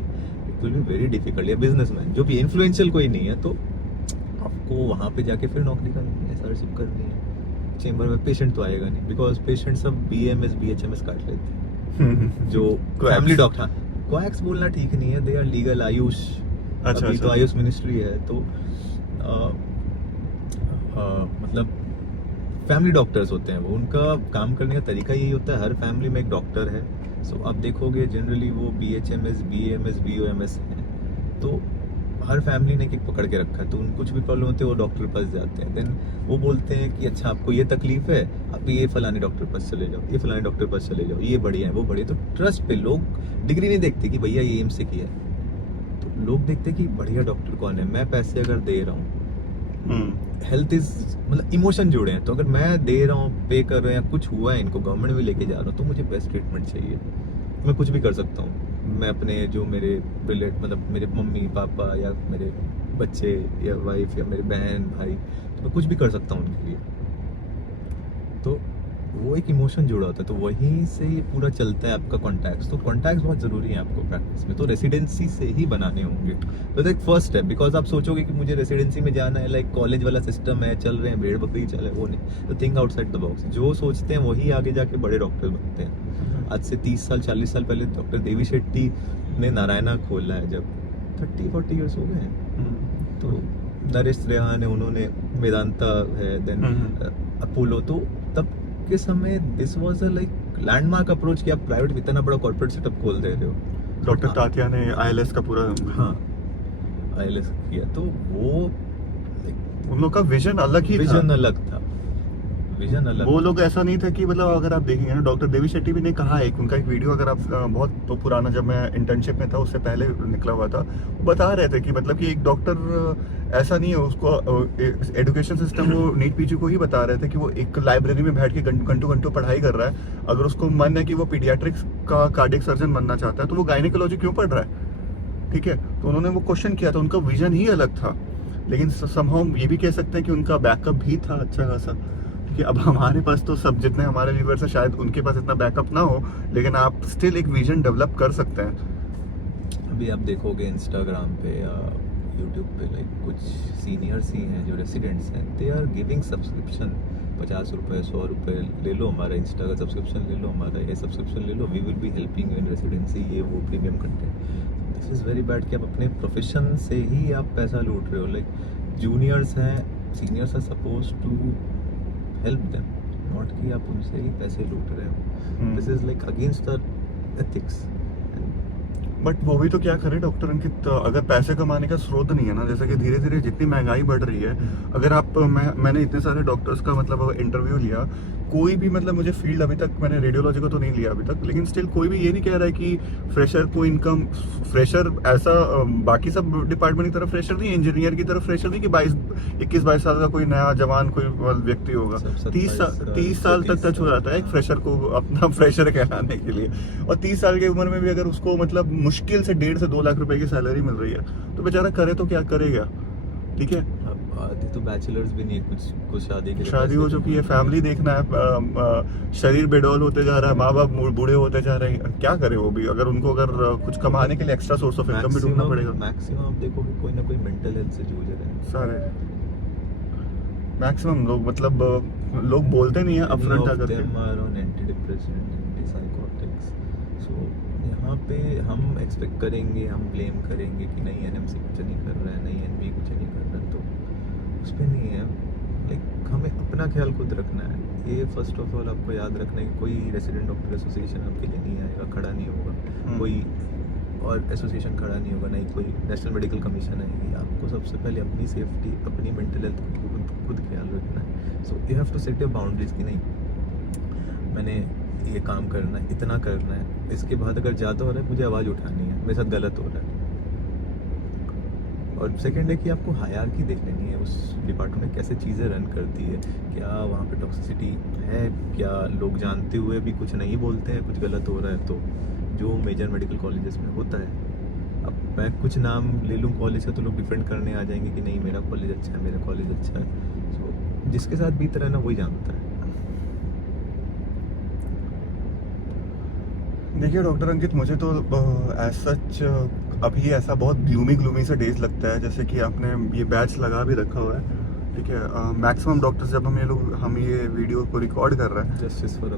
it will be very difficult. या बिजनेसमैन जो भी इन्फ्लुएंशियल कोई नहीं है, तो आपको वहाँ पे जाके फिर नौकरी करनी है, SRCP करनी है। चेंबर में पेशेंट तो आएगा नहीं, बिकॉज पेशेंट सब BMS BHMS काट लेते हैं। जो फैमिली डॉक्टर, कोएक्स बोलना ठीक नहीं है, दे आर लीगल आयुष। अभी तो आयुष मिनिस्ट्री है, तो मतलब फैमिली डॉक्टर्स होते हैं वो, उनका काम करने का तरीका यही होता है, हर फैमिली में एक डॉक्टर है। सो आप देखोगे जनरली वो BHMS BAMS BOMS है, तो हर फैमिली ने एक पकड़ के रखा है, तो उनको कुछ भी प्रॉब्लम होती है वो डॉक्टर के पास जाते हैं। देन वो बोलते हैं कि अच्छा आपको ये तकलीफ है, आप ये फलाने डॉक्टर के पास चले जाओ, ये फलाने डॉक्टर के पास चले जाओ, ये बढ़िया है, वो बढ़िया। तो ट्रस्ट पे लोग डिग्री नहीं देखते कि भैया ये एम्स से किया है, तो लोग देखते कि बढ़िया डॉक्टर कौन है। मैं पैसे अगर दे रहा हूँ, हेल्थ इज मतलब इमोशन जुड़े हैं, तो अगर मैं दे रहा हूँ, पे कर रहे हैं, या कुछ हुआ है इनको, गवर्नमेंट में लेके जा रहा हूँ, तो मुझे बेस्ट ट्रीटमेंट चाहिए। मैं कुछ भी कर सकता हूँ, मैं अपने जो मेरे रिलेट मतलब मेरे मम्मी पापा या मेरे बच्चे या वाइफ या मेरे बहन भाई, तो मैं कुछ भी कर सकता हूँ उनके लिए। तो वो एक इमोशन जुड़ा होता है, तो वहीं से ये पूरा चलता है आपका कॉन्टैक्ट्स। तो कॉन्टैक्ट्स बहुत ज़रूरी है आपको प्रैक्टिस में, तो रेसिडेंसी से ही बनाने होंगे। तो एक फर्स्ट स्टेप, बिकॉज आप सोचोगे कि मुझे रेसिडेंसी में जाना है, लाइक कॉलेज वाला सिस्टम है, चल रहे हैं भेड़ बकरी चल है, वो नहीं। तो थिंक आउटसाइड द बॉक्स। जो सोचते हैं वही आगे जाके बड़े डॉक्टर बनते हैं। आज से 30 साल 40 साल पहले डॉक्टर देवी शेट्टी ने नारायणा खोला है, जब 30-40 ईयर्स हो गए हैं। तो नरेश त्रेहान है, उन्होंने वेदांता है, देन अपोलो। तो तब के समय this was a like landmark approach कि आप प्राइवेट इतना बड़ा कॉर्पोरेट सेटअप खोल दे रहे हो। डॉक्टर तात्या ने ILS का पूरा ILS किया, तो वो उन लोग का विजन अलग ही था। विजन अलग। वो लोग ऐसा नहीं था कि मतलब अगर आप देखेंगे ना, डॉक्टर देवी शेट्टी भी ने कहा है, उनका एक वीडियो अगर आप बहुत पुराना, जब मैं इंटर्नशिप में था उससे पहले निकला हुआ था, वो बता रहे थे कि मतलब कि एक डॉक्टर ऐसा नहीं है, उसको एजुकेशन सिस्टम वो नीट PG को ही बता रहे थे कि वो एक लाइब्रेरी में बैठ के घंटों पढ़ाई कर रहा है। अगर उसको मन है कि वो पीडियाट्रिक्स का कार्डियक सर्जन बनना चाहता है, तो वो गायनेकोलॉजी क्यों पढ़ रहा है? ठीक है, तो उन्होंने वो क्वेश्चन किया था, उनका विजन ही अलग था। लेकिन समहाउ ये भी कह सकते हैं कि उनका बैकअप भी था अच्छा खासा। कि अब हमारे पास तो सब जितने हमारे व्यूअर्स हैं, शायद उनके पास इतना बैकअप ना हो, लेकिन आप स्टिल एक विजन डेवलप कर सकते हैं। अभी आप देखोगे इंस्टाग्राम पे या यूट्यूब पे, लाइक कुछ सीनियर्स ही हैं जो रेसिडेंट्स हैं, दे आर गिविंग सब्सक्रिप्शन 50 रुपये 100 रुपये, ले लो हमारा इंस्टा का सब्सक्रिप्शन, ले लो हमारा ये सब्सक्रिप्शन ले लो, we will be helping you in residency, ये वो premium content. This is very bad कि आप अपने प्रोफेशन से ही आप पैसा लूट रहे हो। लाइक जूनियर्स हैं, seniors are suppose to help them, not कि आप उनसे ही पैसे लूट रहे हो। This is like against the ethics. But वो भी तो क्या करे डॉक्टर अंकित, अगर पैसे कमाने का स्रोत नहीं है ना, जैसे कि धीरे धीरे जितनी महंगाई बढ़ रही है, अगर आप मैंने इतने सारे डॉक्टर्स का मतलब इंटरव्यू लिया, कोई भी मतलब मुझे फील्ड अभी तक, मैंने रेडियोलॉजी को तो नहीं लिया अभी तक, लेकिन स्टिल कोई भी ये नहीं कह रहा है कि फ्रेशर को इनकम, फ्रेशर ऐसा बाकी सब डिपार्टमेंट की तरफ फ्रेशर नहीं, इंजीनियर की तरफ फ्रेशर नहीं कि 21-22 साल का कोई नया जवान कोई व्यक्ति होगा। 30 साल तक टच हो जाता है एक फ्रेशर को अपना फ्रेशर कहलाने के लिए। और 30 साल की उम्र में भी अगर उसको मतलब मुश्किल से 1.5 से 2 लाख रुपए की सैलरी मिल रही है, तो बेचारा करे तो क्या करेगा, ठीक है। अब आधे तो बैचलर्स भी नहीं है, कुछ शादी के लिए शादी हो पैसे चुकी है, नहीं फैमिली देखना है, शरीर बेडौल होते जा रहा है, माँ बाप बूढ़े होते जा रहे हैं, क्या करे वो भी। अगर उनको अगर कुछ कमाने के लिए एक्स्ट्रा सोर्स ऑफ इनकम भी ढूंढना पड़ेगा। मैक्सिमम आप देखो कि कोई ना कोई मेंटल हेल्थ से जूझ रहे हैं सारे मैक्सिमम लोग, मतलब लोग बोलते नहीं है अपफ्रंट आकर के। सो यहाँ पे हम एक्सपेक्ट करेंगे, हम ब्लेम करेंगे कि नहीं एनएमसी कुछ नहीं कर रहा है, नहीं एनबी कुछ नहीं कर रहा है, तो उस पर नहीं है। लाइक हमें अपना ख्याल खुद रखना है। ये फर्स्ट ऑफ ऑल आपको याद रखना है कि कोई रेसिडेंट डॉक्टर एसोसिएशन आपके लिए नहीं आएगा, खड़ा नहीं होगा, कोई और एसोसिएशन खड़ा नहीं होगा, नहीं कोई नेशनल मेडिकल कमीशन आएगी। आपको सबसे पहले अपनी सेफ्टी, अपनी मेंटल हेल्थ खुद ख्याल रखना है। So you have to set your boundaries कि नहीं मैंने ये काम करना है, इतना करना है, इसके बाद अगर ज़्यादा हो रहा है मुझे आवाज़ उठानी है, मेरे साथ गलत हो रहा है। और सेकेंड है कि आपको हायरार्की देख लेनी है, उस डिपार्टमेंट में कैसे चीज़ें रन करती है, क्या वहाँ पे टॉक्सिसिटी है, क्या लोग जानते हुए भी कुछ नहीं बोलते हैं, कुछ गलत हो रहा है, तो जो मेजर मेडिकल कॉलेजेस में होता है। अब मैं कुछ नाम ले लूँ कॉलेज का तो लोग डिफेंड करने आ जाएंगे कि नहीं मेरा कॉलेज अच्छा है, मेरा कॉलेज अच्छा है। सो जिसके साथ बीत रहा है ना वही जानता है। देखिए डॉक्टर अंकित, मुझे तो एज सच अभी ऐसा बहुत ग्लूमी सा डेज लगता है, जैसे कि आपने ये बैच लगा भी रखा हुआ है, ठीक है। मैक्सिमम डॉक्टर्स जब हम ये वीडियो को रिकॉर्ड कर रहे हैं, जस्टिस फॉर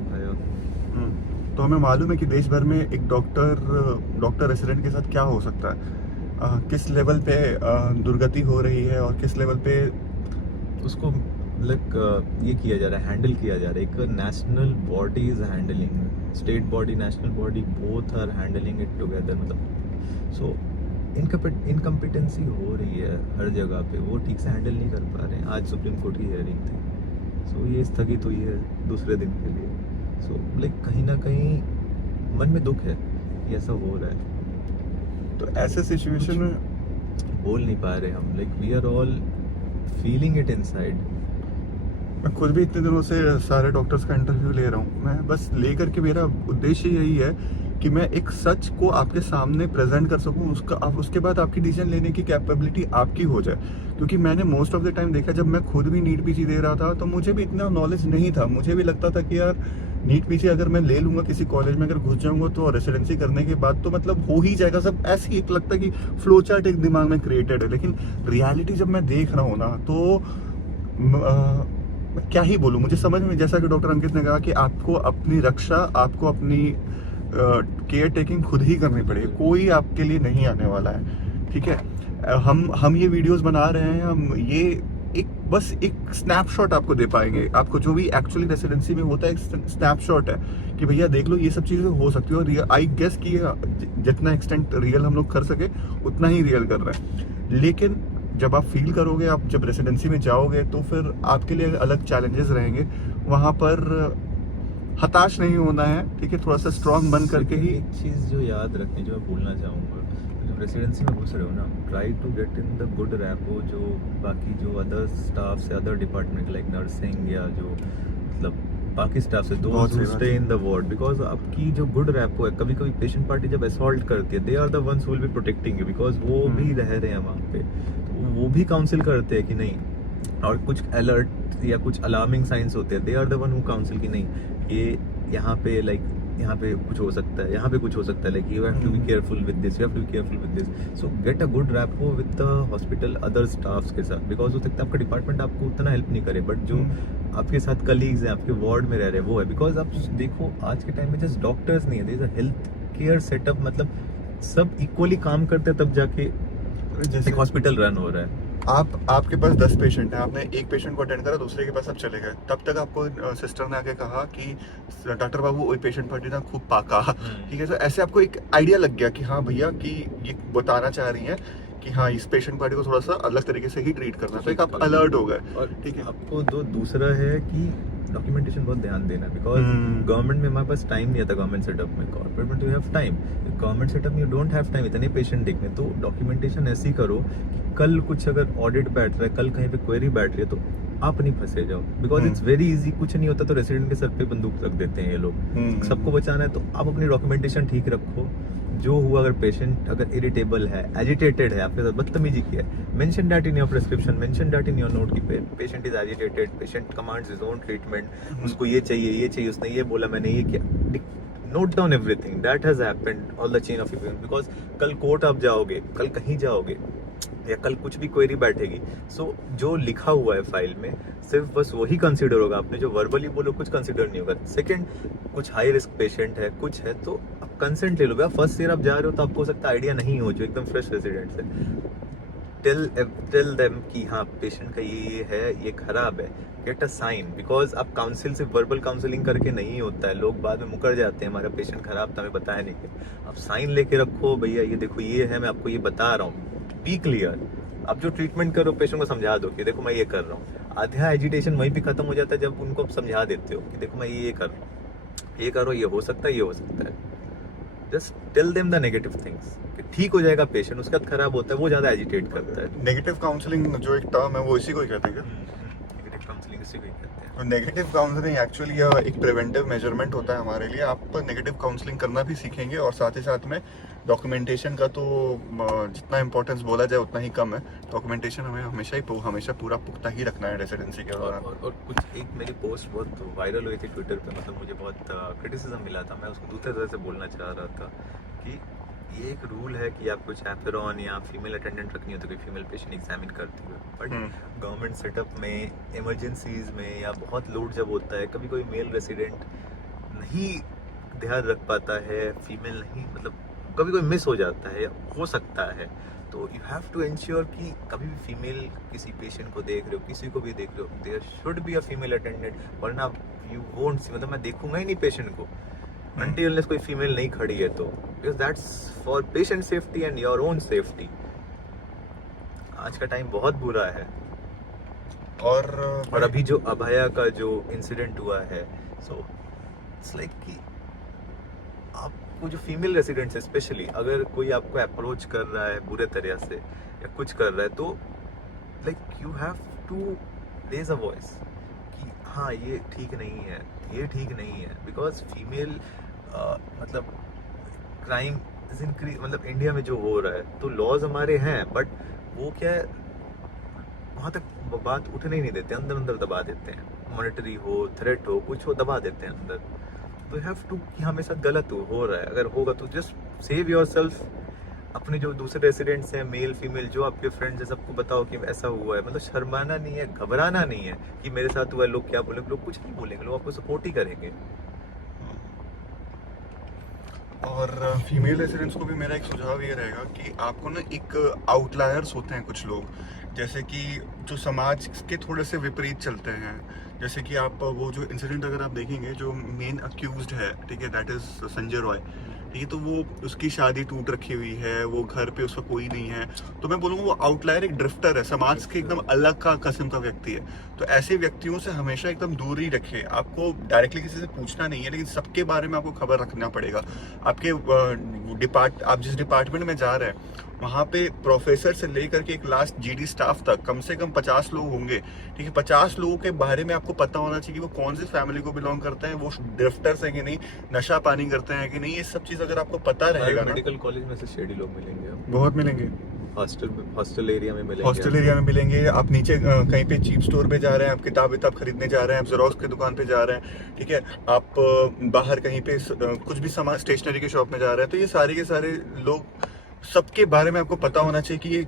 तो हमें मालूम है कि देश भर में एक डॉक्टर रेसिडेंट के साथ क्या हो सकता है, किस लेवल पे दुर्गति हो रही है और किस लेवल पे उसको ये किया जा रहा है, हैंडल किया जा रहा है। एक national body is handling, state body, national body, both are handling it together. मतलब सो इनकम्पिटेंसी हो रही है हर जगह पे, वो ठीक से हैंडल नहीं कर पा रहे हैं। आज सुप्रीम कोर्ट की हियरिंग थी, सो ये स्थगित हुई है दूसरे दिन के लिए। सो कहीं ना कहीं मन में दुख है कि ऐसा हो रहा है। तो ऐसे सिचुएशन में बोल नहीं पा रहे हम, we are all feeling it inside. मैं खुद भी इतने दिनों से सारे डॉक्टर्स का इंटरव्यू ले रहा हूँ, मैं बस लेकर के मेरा उद्देश्य यही है कि मैं एक सच को आपके सामने प्रेजेंट कर सकूं, उसके बाद आपकी डिसीजन लेने की कैपेबिलिटी आपकी हो जाए। क्योंकि मैंने मोस्ट ऑफ द टाइम देखा, जब मैं खुद भी नीट पीजी दे रहा था तो मुझे भी इतना नॉलेज नहीं था। मुझे भी लगता था कि यार नीट पीजी अगर मैं ले लूंगा, किसी कॉलेज में अगर घुस जाऊंगा तो रेसिडेंसी करने के बाद तो मतलब हो ही जाएगा सब। ऐसे ही एक लगता है कि फ्लो चार्ट एक दिमाग में क्रिएटेड है, लेकिन रियलिटी जब मैं देख रहा हूँ ना तो मैं क्या ही बोलूँ। मुझे समझ में, जैसा कि डॉक्टर अंकित ने कहा कि आपको अपनी रक्षा, आपको अपनी केयर टेकिंग खुद ही करनी पड़ेगी, कोई आपके लिए नहीं आने वाला है, ठीक है। हम ये वीडियोस बना रहे हैं, हम ये बस एक स्नैपशॉट आपको दे पाएंगे। आपको जो भी एक्चुअली रेसिडेंसी में होता है एक स्नैपशॉट है कि भैया देख लो ये सब चीज़ें हो सकती है। और आई गेस कि जितना एक्सटेंट रियल हम लोग कर सके उतना ही रियल कर रहे हैं। लेकिन जब आप फील करोगे, आप जब रेसिडेंसी में जाओगे तो फिर आपके लिए अलग चैलेंजेस रहेंगे। वहाँ पर हताश नहीं होना है, ठीक है, थोड़ा सा स्ट्रांग बन करके ही। एक चीज़ जो याद रखनी, जो मैं बोलना चाहूँगा, जब रेसिडेंसी में घुस रहे हो ना, try to get in the good rapport जो बाकी जो अदर स्टाफ से, अदर डिपार्टमेंट लाइक नर्सिंग या जो मतलब बाकी स्टाफ से, दोस्त who stay in the ward, because आपकी जो गुड रैपो है, कभी कभी पेशेंट पार्टी जब असॉल्ट करती है, they are the ones who will be protecting you, because वो भी रह रहे हैं वहाँ पे, तो वो भी काउंसिल करते हैं कि नहीं। और कुछ अलर्ट या कुछ अलार्मिंग साइंस होते हैं, they are the one who counsel कि नहीं ये यहाँ पे यहाँ पे कुछ हो सकता है, यहाँ पे कुछ हो सकता है, you have to be careful with this, you have to be careful with this. So get a good rapport with the hospital other staffs के साथ, बिकॉज हो सकता है आपका डिपार्टमेंट आपको उतना हेल्प नहीं करे, बट जो आपके साथ कलीग्स हैं, आपके वार्ड में रह रहे हैं, वो है। बिकॉज आप देखो आज के टाइम में जस्ट डॉक्टर्स नहीं है, there is a health care setup, मतलब सब इक्वली काम करते हैं तब जाके एक हॉस्पिटल रन हो रहा है। आपके पास 10 पेशेंट हैं, आपने एक पेशेंट को अटेंड करा, दूसरे के पास आप चले गए, तब तक आपको सिस्टर ने आके कहा कि डॉक्टर बाबू वही पेशेंट पार्टी ना खूब पाका, ठीक है। तो ऐसे आपको एक आइडिया लग गया कि हाँ भैया कि ये बताना चाह रही हैं कि हाँ इस पेशेंट पार्टी को थोड़ा सा अलग तरीके से ही ट्रीट करना, तो एक आप अलर्ट हो गए। और ठीक है, आपको दूसरा है कि डॉक्यूमेंटेशन बहुत ध्यान देना, बिकॉज गवर्नमेंट में हमारे पास टाइम नहीं आता, गवर्नमेंट सेटअप में, कॉर्पोरेट में तो you have time, government setup में यू डोंट हैव टाइम इतने पेशेंट देखने। तो डॉक्यूमेंटेशन ऐसी करो कि कल कुछ अगर ऑडिट बैठ रहा है, कल कहीं पे क्वेरी बैठ रही है, तो आप नहीं फंसे जाओ, बिकॉज इट्स वेरी इजी। कुछ नहीं होता तो रेसिडेंट के सर पे बंदूक रख देते हैं ये लोग। सबको बचाना है तो आप अपनी डॉक्यूमेंटेशन ठीक रखो। जो हुआ, अगर पेशेंट अगर इरिटेबल है, एजिटेटेड है, आपके साथ बदतमीजी की है, mention that in your prescription, mention that in your note की patient is agitated, patient commands his own treatment, उसको ये चाहिए, उसने ये बोला, मैंने ये किया। Note down everything that has happened all the chain of event, because कल कोर्ट आप जाओगे, कल कहीं जाओगे, या कल कुछ भी क्वेरी बैठेगी, सो जो लिखा हुआ है फाइल में सिर्फ बस वही कंसीडर होगा। आपने जो वर्बली बोलो कुछ कंसीडर नहीं होगा। सेकंड, कुछ हाई रिस्क पेशेंट है, कुछ है, तो आप कंसेंट ले लो। फर्स्ट ईयर आप जा रहे हो तो आपको हो सकता है आइडिया नहीं हो, जो एकदम फ्रेश रेजिडेंट है। टेल देम कि हाँ पेशेंट का ये है, ये खराब है, गेट अ साइन, बिकॉज आप काउंसिल से वर्बल काउंसलिंग करके नहीं होता है। लोग बाद में मुकर जाते हैं, हमारा पेशेंट खराब था, हमें बताया नहीं कि आप साइन लेके रखो, भैया ये देखो ये है, मैं आपको ये बता रहा हूँ, बी क्लियर। आप जो ट्रीटमेंट करो पेशेंट को समझा दो कि देखो मैं ये कर रहा हूँ। आधा एजिटेशन वहीं पे खत्म हो जाता है जब उनको समझा देते हो कि देखो मैं ये कर रहा हूँ, ये करो, ये हो सकता है, ये हो सकता है। Just tell them the negative things, कि ठीक हो जाएगा पेशेंट, उसका खराब होता है, वो ज्यादा एजिटेट करता है। नेगेटिव काउंसलिंग जो एक टर्म है वो इसी को ही कहते हैं क्या? नेगेटिव काउंसलिंग इसी को ही कहते हैं। नेगेटिव काउंसलिंग एक्चुअली एक प्रिवेंटिव मेजरमेंट होता है हमारे लिए। आप नेगेटिव काउंसलिंग करना भी सीखेंगे, और साथ ही साथ में डॉक्यूमेंटेशन का तो जितना इंपॉर्टेंस बोला जाए उतना ही कम है। डॉक्यूमेंटेशन हमें हमेशा पूरा पुख्ता ही रखना है रेसिडेंसी के दौरान। और कुछ एक मेरी पोस्ट बहुत वायरल हुई थी ट्विटर पे, मतलब मुझे बहुत क्रिटिसिज्म मिला था। मैं उसको दूसरे तरह से बोलना चाह रहा था कि ये एक रूल है कि आपको चैपरॉन या फीमेल अटेंडेंट रखनी हो तो कोई फीमेल पेशेंट एग्जामिन करती है, बट गवर्नमेंट सेटअप में, इमरजेंसीज में, या बहुत लोड जब होता है, कभी कोई मेल रेसिडेंट नहीं ध्यान रख पाता है, फीमेल नहीं, मतलब कभी कोई मिस हो जाता है, हो सकता है, तो यू हैव टू इंश्योर कि कभी भी फीमेल किसी पेशेंट को देख रहे हो, किसी को भी देख रहे हो, there should be a female attendant, वरना यू वोंट सी, मतलब मैं देखूंगा ही नहीं पेशेंट को until unless कोई फीमेल नहीं खड़ी है तो, because that's for patient safety and your own safety। आज का टाइम बहुत बुरा है। और अभी जो अभया का जो इंसिडेंट हुआ है, सो इट्स लाइक कि आपको जो फीमेल रेसिडेंट्स है स्पेशली, अगर कोई आपको अप्रोच कर रहा है बुरे तरह से या कुछ कर रहा है, तो like you have to raise a voice कि हाँ ये ठीक नहीं है, ये ठीक नहीं है, बिकॉज फीमेल मतलब क्राइम इज इंक्रीज, मतलब इंडिया में जो हो रहा है, तो लॉज हमारे हैं, बट वो क्या है, वहाँ तक बात उठने ही नहीं देते, अंदर अंदर दबा देते हैं। मॉनेटरी हो, थ्रेट हो, कुछ हो, दबा देते हैं अंदर। तो यू हैव टू कि हाँ मेरे साथ गलत हो रहा है, अगर होगा तो जस्ट सेव योर सेल्फ। अपने जो दूसरे रेसिडेंट्स हैं, मेल फीमेल, जो आपके फ्रेंड्स हैं, सबको बताओ कि ऐसा हुआ है। मतलब शर्माना नहीं है, घबराना नहीं है कि मेरे साथ हुआ है, लोग क्या बोलेंगे। लोग कुछ नहीं बोलेंगे, लोग आपको सपोर्ट ही करेंगे। और फीमेल रेसिडेंट्स को भी मेरा एक सुझाव ये रहेगा कि आपको ना, एक आउटलायर्स होते हैं कुछ लोग, जैसे कि जो समाज के थोड़े से विपरीत चलते हैं। जैसे कि आप वो जो इंसिडेंट अगर आप देखेंगे, जो मेन अक्यूज्ड है, ठीक है, दैट इज संजय रॉय, ठीक है, तो वो उसकी शादी टूट रखी हुई है, वो घर पे उसका कोई नहीं है, तो मैं बोलूँगा वो आउटलायर एक ड्रिफ्टर है, समाज के एकदम अलग का किस्म का व्यक्ति है। तो ऐसे व्यक्तियों से हमेशा एकदम दूर ही रखें। आपको डायरेक्टली किसी से पूछना नहीं है, लेकिन सबके बारे में आपको खबर रखना पड़ेगा। आपके आप जिस डिपार्टमेंट में जा रहे हैं, वहाँ पे प्रोफेसर से लेकर के एक लास्ट जीडी स्टाफ तक कम से कम 50 लोग होंगे, ठीक है। 50 लोगों के बारे में आपको पता होना चाहिए कि वो कौन सी फैमिली को बिलोंग करते हैं, वो ड्रिफ्टर्स हैं कि नहीं, नशा पानी करते हैं कि नहीं, ये सब चीज़ अगर आपको पता रहेगा। मेडिकल कॉलेज में से शेडी लोग मिलेंगे, बहुत मिलेंगे। हॉस्टल एरिया में मिलेंगे, हॉस्टल एरिया में मिलेंगे। आप नीचे कहीं पे चीप स्टोर पे जा रहे हैं, आप किताब खरीदने जा रहे हैं, आप जेरोक्स की दुकान पे जा रहे हैं, ठीक है, आप बाहर कहीं पे कुछ भी सामान स्टेशनरी के शॉप में जा रहे हैं, तो ये सारे के सारे लोग, सबके बारे में आपको पता होना चाहिए कि ये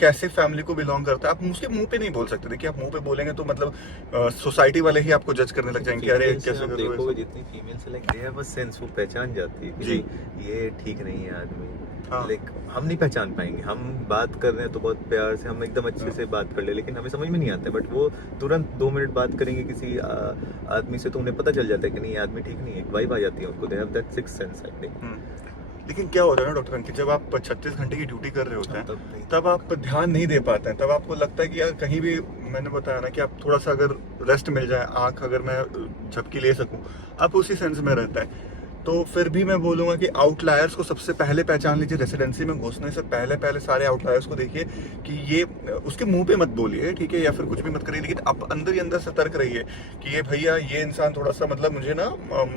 कैसे फैमिली को बिलोंग करता है। आप उसके मुंह पे नहीं बोल सकते। देखिए, आप मुंह पे बोलेंगे तो मतलब सोसाइटी वाले ही आपको जज करने लग जाएंगे, अरे कैसे देखोगे जितनी फीमेल से like they have a sense, वो पहचान जाती है कि ये ठीक नहीं है आदमी। लाइक हम नहीं पहचान पाएंगे, हम बात कर रहे हैं तो बहुत प्यार से, हम एकदम अच्छे से बात कर ले, लेकिन हमें समझ में नहीं आता है, बट वो तुरंत 2 मिनट बात करेंगे किसी आदमी से, तो उन्हें पता चल जाता है कि नहीं ये आदमी ठीक नहीं है, वाइब आ जाती है उनको, they have that sixth sense I think. लेकिन क्या होता है ना डॉक्टर अंकित, जब आप 36 घंटे की ड्यूटी कर रहे होते हैं, तब आप ध्यान नहीं दे पाते हैं। तब आपको लगता है कि यार कहीं भी, मैंने बताया ना कि आप थोड़ा सा अगर रेस्ट मिल जाए, आंख अगर मैं झपकी ले सकूं, आप उसी सेंस में रहता है। तो फिर भी मैं बोलूँगा कि आउटलायर्स को सबसे पहले पहचान लीजिए। रेसिडेंसी में घुसने से पहले सारे आउटलायर्स को देखिए कि ये उसके मुंह पे मत बोलिए, ठीक है, या फिर कुछ भी मत करिए, लेकिन आप अंदर ही अंदर सतर्क रहिए कि ये भैया ये इंसान थोड़ा सा मतलब मुझे ना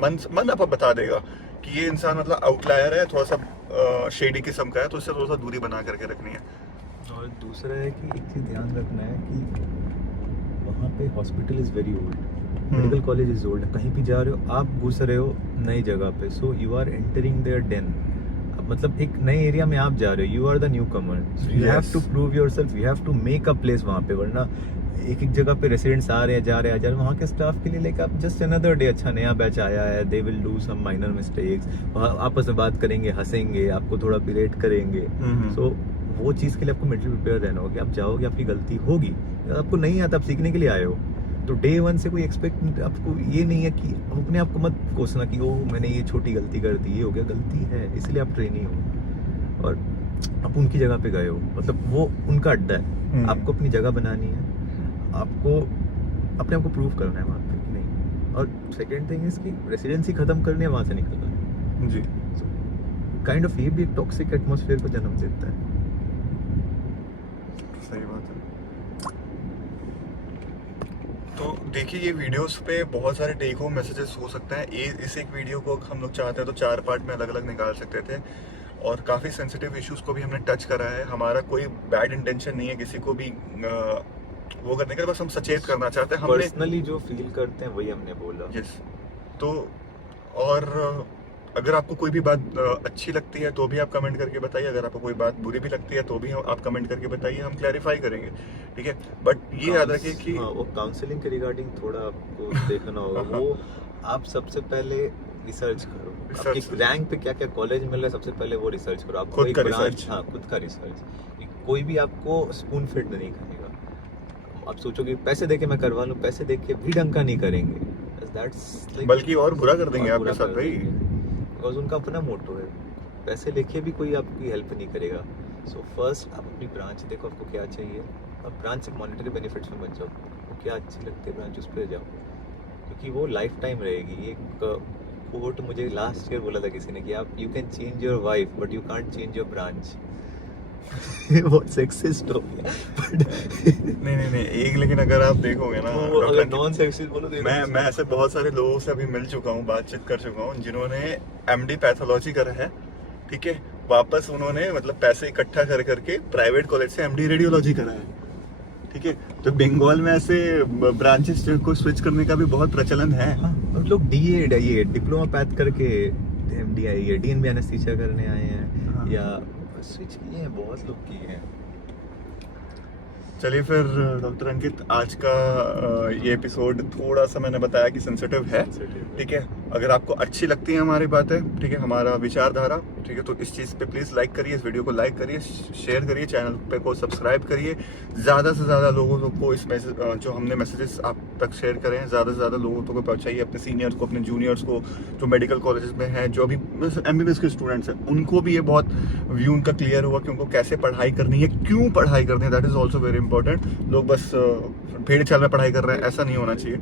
मन आप बता देगा कि ये इंसान मतलब आउटलायर है, थोड़ा सा शेडी किस्म का है, तो इससे थोड़ा सा दूरी बना करके रखनी है। और दूसरा है कि एक चीज़ ध्यान रखना है कि वहाँ पे hospital is very old, medical college is old. कहीं भी जा रहे हो आप, घुस रहे हो नई जगह पे, so you are entering their den. मतलब एक नए एरिया में आप जा रहे हो, you are the newcomer, so you have to prove yourself, you have to make a place वहाँ पे। वरना एक जगह पे रेसिडेंट्स आ रहे हैं, जा रहे हैं, वहाँ के स्टाफ के लिए लाइक आप जस्ट अनदर डे, अच्छा नया बैच आया है, they will do some minor mistakes, आपस में बात करेंगे, हंसेंगे, आपको थोड़ा बिरेट करेंगे। सो वो चीज़ के लिए आपको मेंटली प्रिपेयर रहना होगा कि आप जाओगे, आपकी गलती होगी, आपको नहीं आता, आप सीखने के लिए आए हो। तो डे वन से कोई एक्सपेक्ट आपको ये नहीं है कि अपने आप को मत कोसना कि ओ मैंने ये छोटी गलती कर दी, ये हो गया, गलती है, इसलिए आप ट्रेनी हो और आप उनकी जगह पे गए हो, मतलब वो उनका अड्डा है, आपको अपनी जगह बनानी है, आपको अपने आप को प्रूव करना है वहाँ पे कि नहीं। और सेकेंड थिंग इसकी रेसिडेंसी खत्म करनी है, वहाँ से निकलना है जी। काइंड ऑफ ये भी एक टॉक्सिक एटमॉस्फेयर को जन्म देता है। सही बात है। तो देखिए ये वीडियोस पे बहुत सारे टेक होम मैसेजेस हो सकते हैं। इस एक वीडियो को हम लोग चाहते हैं तो 4 पार्ट में अलग अलग निकाल सकते थे, और काफ़ी सेंसिटिव इश्यूज को भी हमने टच करा है। हमारा कोई बैड इंटेंशन नहीं है किसी को भी वो करने का, बस हम सचेत करना चाहते हैं। हमने पर्सनली जो फील करते हैं वही हमने बोला। यस। तो और अगर आपको कोई भी बात अच्छी लगती है तो भी आप कमेंट करके बताइए, अगर आपको कोई बात बुरी भी लगती है तो भी आप कमेंट करके बताइए, हम क्लैरिफाई करेंगे, ठीक है। बट ये याद रखिए कि वो काउंसलिंग के रिगार्डिंग थोड़ा आपको देखना होगा। वो आप सबसे पहले रिसर्च करो, आपकी रैंक पे क्या क्या कॉलेज मिल रहा है, सबसे पहले वो रिसर्च करो। आपको खुद एक का ब्रांच, रिसर्च। हाँ खुद का रिसर्च। कोई भी आपको स्पून फिड नहीं करेगा। आप सोचोगे पैसे देके मैं करवा लूँ, पैसे देके भी ढंग का नहीं करेंगे, बल्कि और बुरा कर देंगे आपके साथ भाई, बिकॉज उनका अपना मोटो है, पैसे लेके भी कोई आपकी हेल्प नहीं करेगा। सो फर्स्ट आप अपनी ब्रांच देखो, आपको क्या चाहिए, और ब्रांच से मॉनेटरी बेनिफिट्स में मत जाओ, आपको क्या अच्छी लगती है ब्रांच उस पर जाओ, क्योंकि वो लाइफ टाइम रहेगी। एक कोट मुझे लास्ट ईयर बोला था किसी ने कि आप you can change your wife but you can't change your branch. बहुत सेक्सिस्ट हो गया नहीं एक, लेकिन अगर आप देखोगे ना अगर नॉन सेक्सिस्ट बोलो तो मैं ऐसे बहुत सारे लोगों से अभी मिल चुका हूँ, बातचीत कर चुका हूँ, जिन्होंने एमडी पैथोलॉजी करा है, ठीक है, वापस उन्होंने मतलब पैसे इकट्ठा कर करके प्राइवेट कॉलेज से एमडी रेडियोलॉजी करा है, ठीक है। तो बंगाल में ऐसे ब्रांचेस को स्विच करने का भी बहुत प्रचलन है। लोग डीएड ये डिप्लोमा पैथ करके एमडी आई है, डीएनबी एनेस्थीसिया करने आए हैं, या स्विच किए हैं, बहुत लोग किए हैं। चलिए फिर डॉक्टर अंकित, आज का ये एपिसोड थोड़ा सा मैंने बताया कि सेंसिटिव है, ठीक है। अगर आपको अच्छी लगती है हमारी बातें, ठीक है, हमारा विचारधारा, ठीक है, तो इस चीज़ पे प्लीज़ लाइक करिए, इस वीडियो को लाइक करिए, शेयर करिए, चैनल पे को सब्सक्राइब करिए, ज़्यादा से ज़्यादा लोगों को इस मैसेज जो हमने मैसेजेस आप तक शेयर करें, ज़्यादा से ज़्यादा लोगों को पहुँचाइए, अपने सीनियर्स को, अपने जूनियर्स को, जो मेडिकल कॉलेजेस में हैं, जो अभी MBBS के स्टूडेंट्स हैं, उनको भी ये बहुत व्यू उनका क्लियर हुआ कि उनको कैसे पढ़ाई करनी है, क्यों पढ़ाई करनी है, that is also very important. लोग बस भेड़ चाल में पढ़ाई कर रहे हैं, ऐसा नहीं होना चाहिए,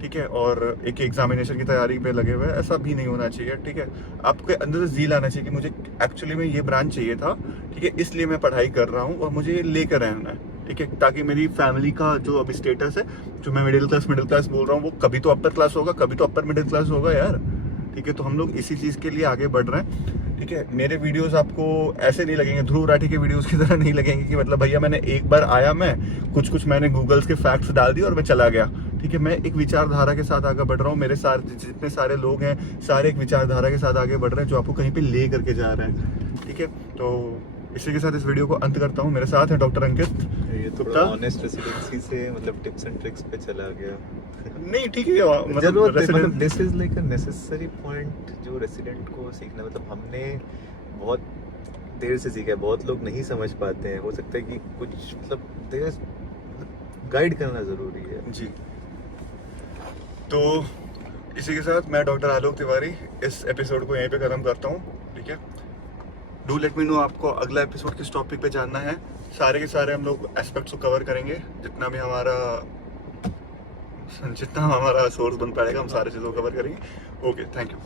ठीक है। और एक एग्जामिनेशन की तैयारी पे लगे हुए हैं, ऐसा भी नहीं होना चाहिए, ठीक है। आपके अंदर से ज़ील आना चाहिए कि मुझे एक्चुअली में ये ब्रांच चाहिए था, ठीक है, इसलिए मैं पढ़ाई कर रहा हूँ और मुझे ये लेकर रहना है, ठीक है, ताकि मेरी फैमिली का जो अभी स्टेटस है, जो मैं मिडिल क्लास बोल रहा हूँ, वो कभी तो अपर क्लास होगा, कभी तो अपर मिडिल क्लास होगा यार, ठीक है। तो हम लोग इसी चीज़ के लिए आगे बढ़ रहे हैं, ठीक है। मेरे वीडियोस आपको ऐसे नहीं लगेंगे, ध्रुव राठी के वीडियोस की तरह नहीं लगेंगे कि मतलब भैया मैंने एक बार आया, मैं कुछ मैंने गूगल्स के फैक्ट्स डाल दिए और मैं चला गया, ठीक है। मैं एक विचारधारा के साथ आगे बढ़ रहा हूँ, मेरे सारे जितने सारे लोग हैं, सारे एक विचारधारा के साथ आगे बढ़ रहे हैं, जो आपको कहीं पे ले करके जा रहे हैं, ठीक है। तो इसी के साथ इस वीडियो को अंत करता हूँ। मेरे साथ है डॉक्टर अंकित। ये तो बड़ा ऑनेस्ट रेसिडेंसी से मतलब टिप्स एंड ट्रिक्स पे चला गया। नहीं ठीक है, मतलब this is like a necessary point जो रेसिडेंट को सीखना, मतलब हमने बहुत देर से सीखा है, बहुत लोग नहीं समझ पाते हैं, हो सकता है कि कुछ मतलब गाइड करना जरूरी है जी। तो इसी के साथ मैं डॉक्टर आलोक तिवारी इस एपिसोड को यहीं पे खत्म करता हूँ, ठीक है। डू लेट मी नो आपको अगला एपिसोड किस टॉपिक पे जानना है, सारे के सारे हम लोग एस्पेक्ट्स को कवर करेंगे, जितना हमारा सोर्स बन पाएगा हम सारे चीज़ों को कवर करेंगे। Okay, thank you.